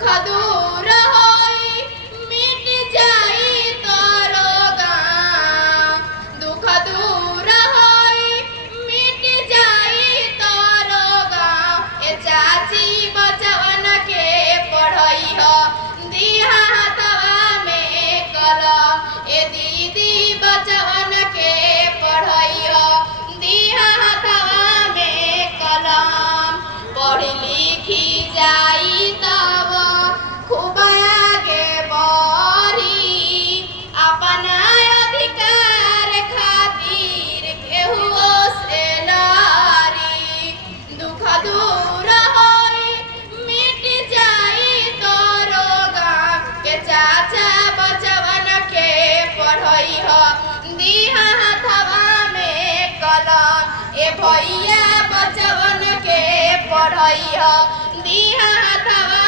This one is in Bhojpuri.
दुख दूर होई मिट जाई तोरो गाँव, दुख दूर होई मिट जाई तोरो गाँव। ए चाची बचवन के पढ़ई हो दिहा हाथवा में कलम, ए दीदी बचवन के पढ़ई हो दिहा हाथवा में कलम। पढ़ी लिखी जाई तब खूब आगे बढ़ी, अपना अधिकार खातिर केहू से लड़ी। दुख दूर होई मिट जाई तोरो गाँव, के चाचा बचवन के पढ़ई हो दिहा हाथवा में कलम। ए भैया बचवन के पढ़ई हो दिहा हाथवा